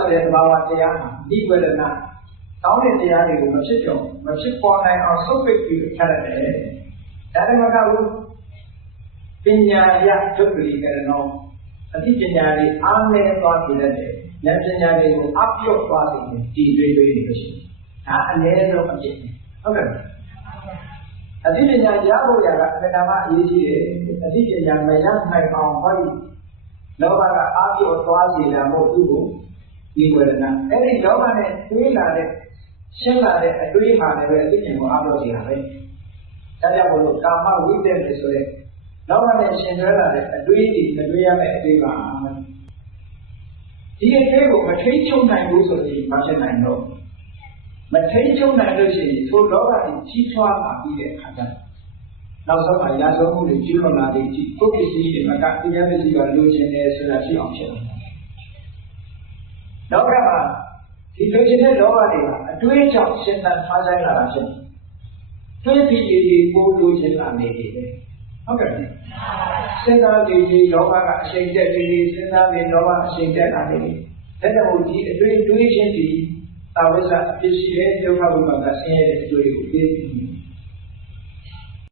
ဆိုတဲ့သဘာဝတရားမှာဤဝေဒနာကောင်းတဲ့တရားတွေကိုမဖြစ်ကြုံမဖြစ်ပေါ်နိုင်အောင်ဆုတ်ပိတ်ပြီးချရတယ်။ဒါတမကဘူးပညာရဒုက္ခလိကရဏောအသိပညာတွေအားနည်းသွားပြီတဲ့ဉာဏ်ပညာတွေကိုအပြုတ်သွားစေတယ်ဒီတွေတွေနေလို့ရှိရင်ဒါအနည်းဆုံးအဖြစ်ဟုတ်ကဲ့အသိပညာရဖို့ရတာအမှန်တမ်းအရေးကြီးတယ်အသိပညာမရနိုင်အောင်ဟောဒီလောဘကအာပြုတ်သွားစေတာမို့သူ့ကို ဒီဝေဒနာအဲ့ဒီလောဘနဲ့တွေးလာတဲ့ရှင်းလာတဲ့အတွေးမှလည်းပဲအသိဉာဏ်ကိုအာပြုတ်စေတာပဲဒါကြောင့်မို့လို့ကာမဝိတ္တေဆိုတဲ့လောဘနဲ့ရှင်တွဲလာတဲ့အတွေးဒီအတွေးရမယ့်အတွေးပါဒီအတွေးကိုမထိချုံနိုင်ဘူးဆိုရင်မဖြစ်နိုင်တော့မထိချုံနိုင်လို့ရှိရင်ထိုလောဘကြီးကြီးထွားလာပြီးတဲ့အခါကျတော့နောက်ဆုံးမှာရာဇဝမှုတွေကြီးထွားလာတဲ့ဒီပုဂ္ဂိစီတွေမှာကတရားပစ္စည်းကလိုချင်တယ်ဆိုတာရှိအောင်ဖြစ်တယ် နောက်ကမှာဒီလိုချင်တဲ့လောဘတွေကအတွေးကြောင့်ရှင်းသန်ထားဆိုင်လာတာဖြစ်တယ်တွေးပြီးဒီကိုလိုချင်လာနေတယ်ဟုတ်ကဲ့စဉ်းစားကြည့်ကြည့်လောဘကအရှိန်တက်နေနေစဉ်းစားနေလောဘအရှိန်တက်လာနေတယ်ဒါကြောင့်ဒီအတွေ့တွေးချင်းဒီသာဝိဇ္ဇအဖြစ်ရှိတဲ့ဒုက္ခဝိပါဒဆင်းရဲတဲ့အတွေ့ကိုသိ